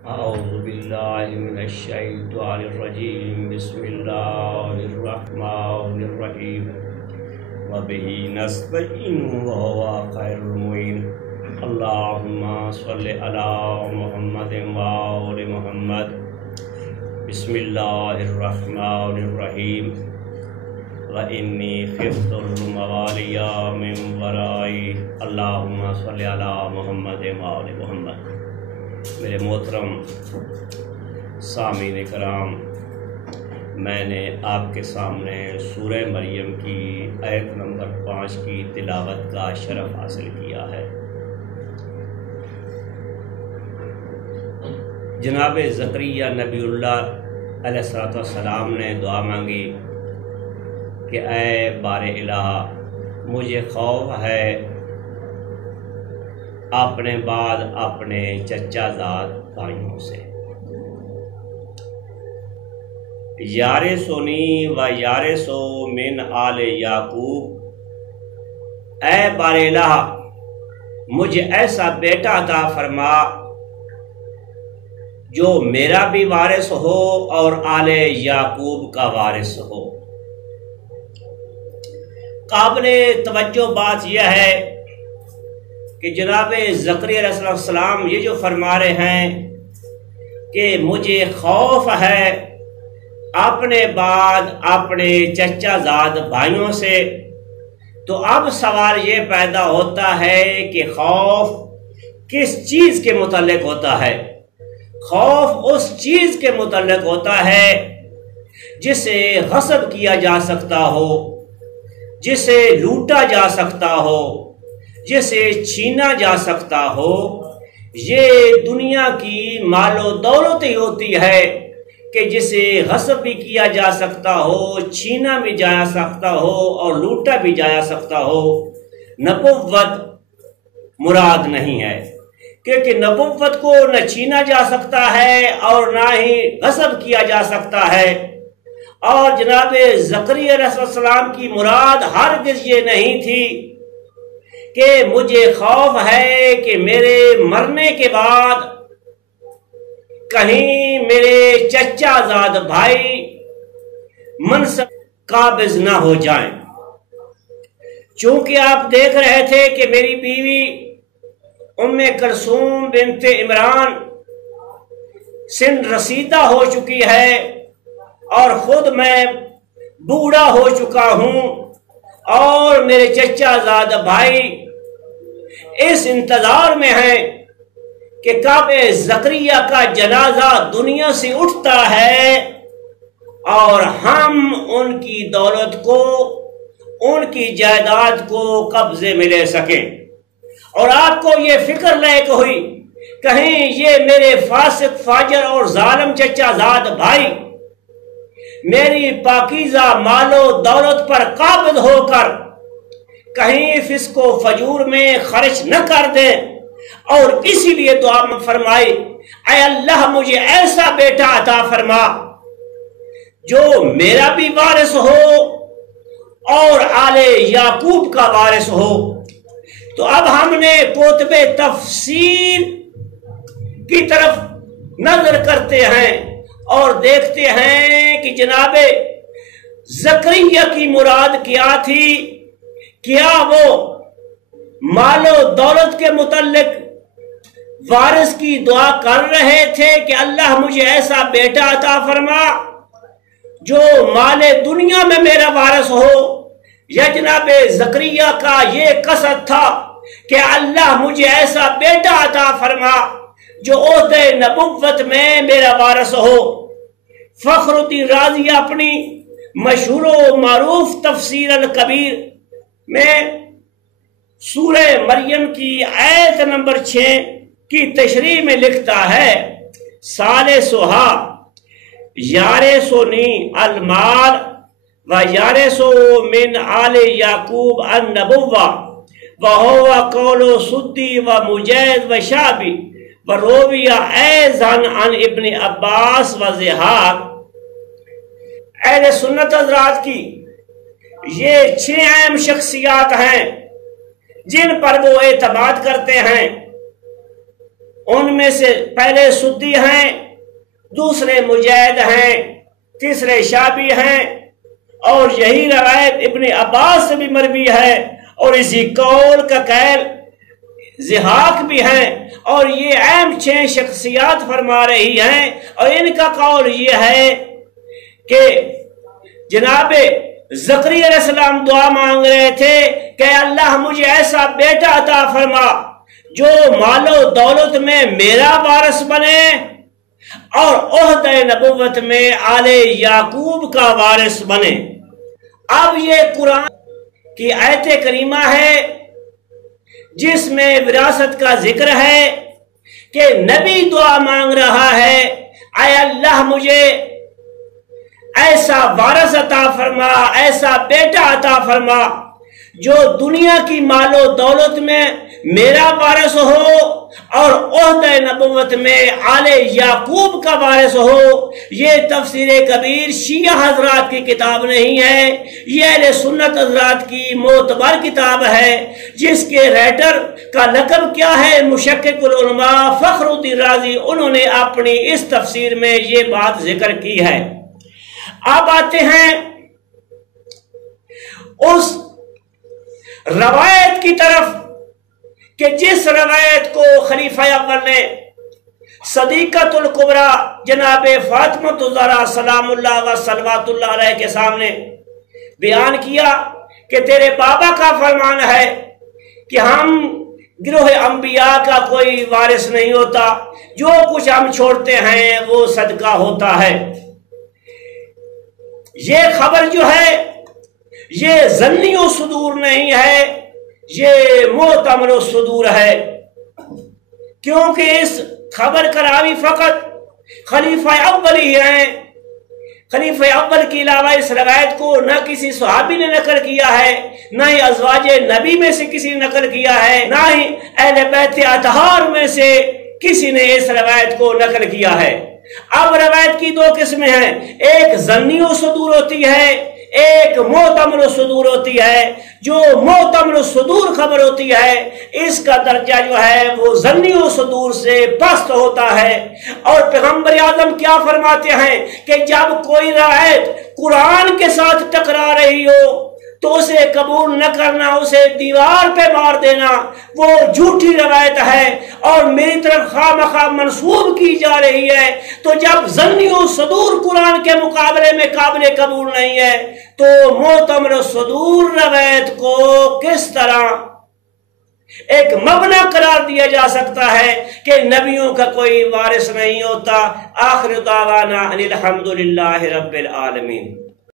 أعوذ بالله من الشيطان الرجيم بسم الله الرحمن الرحيم وبه نستعين وهو خير المعين اللهم صل على محمد وآل محمد بسم الله الرحمن الرحيم وإني خفت الموالي من ورائي اللهم صل على محمد وآل محمد۔ میرے محترم سامعین کرام، میں نے آپ کے سامنے سورہ مریم کی آیت نمبر 5 کی تلاوت کا شرف حاصل کیا ہے۔ جناب زکریا نبی اللہ علیہ السلام نے دعا مانگی کہ اے بار الہ، مجھے خوف ہے اپنے بعد اپنے چچا زاد بھائیوں سے۔ یارثنی و یارث من آل یعقوب، اے بار الہ مجھے ایسا بیٹا عطا فرما جو میرا بھی وارث ہو اور آل یعقوب کا وارث ہو۔ قابل توجہ بات یہ ہے کہ جناب زکریا علیہ السلام یہ جو فرما رہے ہیں کہ مجھے خوف ہے اپنے بعد اپنے چچا زاد بھائیوں سے، تو اب سوال یہ پیدا ہوتا ہے کہ خوف کس چیز کے متعلق ہوتا ہے؟ خوف اس چیز کے متعلق ہوتا ہے جسے غصب کیا جا سکتا ہو، جسے لوٹا جا سکتا ہو، جسے چھینا جا سکتا ہو۔ یہ دنیا کی مال و دولت ہی ہوتی ہے کہ جسے غصب بھی کیا جا سکتا ہو، چھینا بھی جا سکتا ہو اور لوٹا بھی جا سکتا ہو۔ نبوت مراد نہیں ہے، کیونکہ نبوت کو نہ چھینا جا سکتا ہے اور نہ ہی غصب کیا جا سکتا ہے۔ اور جناب زکریا علیہ السلام کی مراد ہرگز یہ نہیں تھی کہ مجھے خوف ہے کہ میرے مرنے کے بعد کہیں میرے چچا زاد بھائی منصب قابض نہ ہو جائیں۔ چونکہ آپ دیکھ رہے تھے کہ میری بیوی ام کلثوم بنت عمران سن رسیدہ ہو چکی ہے اور خود میں بوڑھا ہو چکا ہوں، اور میرے چچا زاد بھائی اس انتظار میں ہیں کہ کب زکریا کا جنازہ دنیا سے اٹھتا ہے اور ہم ان کی دولت کو، ان کی جائیداد کو قبضے میں لے سکیں۔ اور آپ کو یہ فکر لاحق ہوئی کہیں یہ میرے فاسق فاجر اور ظالم چچا زاد بھائی میری پاکیزہ مال و دولت پر قابض ہو کر کہیں فسق و فجور میں خرچ نہ کر دیں، اور اسی لیے دعا میں فرمائی اے اللہ مجھے ایسا بیٹا عطا فرما جو میرا بھی وارث ہو اور آل یعقوب کا وارث ہو۔ تو اب ہم نے کتب تفسیر کی طرف نظر کرتے ہیں اور دیکھتے ہیں کہ جناب زکریا کی مراد کیا تھی؟ کیا وہ مال و دولت کے متعلق وارث کی دعا کر رہے تھے کہ اللہ مجھے ایسا بیٹا عطا فرما جو مال دنیا میں میرا وارث ہو، یا جناب زکریا کا یہ قصد تھا کہ اللہ مجھے ایسا بیٹا عطا فرما جو عہدہ نبوت میں میرا وارث ہو؟ فخر الدین رازی اپنی مشہور و معروف تفسیر الکبیر میں سورہ مریم کی آیت نمبر 6 کی تشریح میں لکھتا ہے ثالثھا یارثنی المال و یارث من آل یعقوب النبوہ وہو قول سدی و مجید و شعبی و رویہ ایضاً عن ابن عباس و ضحاک۔ اہل سنت حضرات کی یہ 6 اہم شخصیات ہیں جن پر وہ اعتماد کرتے ہیں ان میں سے پہلے سدی ہیں، دوسرے مجاہد ہیں، تیسرے شابی ہیں، اور یہی روایت ابن عباس سے بھی مروی ہے، اور اسی قول کا قائل ضحاک بھی ہیں، اور یہ اہم 6 شخصیات فرما رہی ہیں، اور ان کا قول یہ ہے کہ جناب زکریا علیہ السلام دعا مانگ رہے تھے کہ اللہ مجھے ایسا بیٹا عطا فرما جو مال و دولت میں میرا وارث بنے اور عہدہ نبوت میں آل یعقوب کا وارث بنے۔ اب یہ قرآن کی آیت کریمہ ہے جس میں وراثت کا ذکر ہے کہ نبی دعا مانگ رہا ہے، اے اللہ مجھے ایسا وارث عطا فرما، ایسا بیٹا عطا فرما جو دنیا کی مال و دولت میں میرا وارث ہو اور عہدہ نبوت میں آل یعقوب کا وارث ہو۔ یہ تفسیر کبیر شیعہ حضرات کی کتاب نہیں ہے، یہ اہل سنت حضرات کی معتبر کتاب ہے، جس کے رائٹر کا لقب کیا ہے؟ مشکک العلماء فخر الدین رازی۔ انہوں نے اپنی اس تفسیر میں یہ بات ذکر کی ہے۔ اب آتے ہیں اس روایت کی طرف کہ جس روایت کو خلیفہ اول نے صدیقۃ الکبریٰ جناب فاطمہ الزہرا سلام اللہ و صلوات اللہ علیہ کے سامنے بیان کیا کہ تیرے بابا کا فرمان ہے کہ ہم گروہ انبیاء کا کوئی وارث نہیں ہوتا، جو کچھ ہم چھوڑتے ہیں وہ صدقہ ہوتا ہے۔ یہ خبر جو ہے یہ ظنی و صدور نہیں ہے، یہ معتمر و صدور ہے، کیونکہ اس خبر کا راوی فقط خلیفہ اول ہی ہیں۔ خلیفہ اول کے علاوہ اس روایت کو نہ کسی صحابی نے نقل کیا ہے، نہ ہی ازواج نبی میں سے کسی نے نقل کیا ہے، نہ ہی اہل بیت اطہار میں سے کسی نے اس روایت کو نقل کیا ہے۔ اب روایت کی 2 قسمیں ہیں، ایک ظنی و صدور ہوتی ہے، ایک معتمر و صدور ہوتی ہے۔ جو معتمر و صدور خبر ہوتی ہے اس کا درجہ جو ہے وہ ظنی و صدور سے پست ہوتا ہے۔ اور پیغمبر اعظم کیا فرماتے ہیں کہ جب کوئی روایت قرآن کے ساتھ ٹکرا رہی ہو تو اسے قبول نہ کرنا، اسے دیوار پہ مار دینا، وہ جھوٹی روایت ہے اور میری طرف خواہ مخواہ منسوب کی جا رہی ہے۔ تو جب ظنی و صدور قرآن کے مقابلے میں قابل قبول نہیں ہے تو معتمر و صدور روایت کو کس طرح ایک مبنی قرار دیا جا سکتا ہے کہ نبیوں کا کوئی وارث نہیں ہوتا۔ آخر دعوانا ان الحمدللہ رب العالمین۔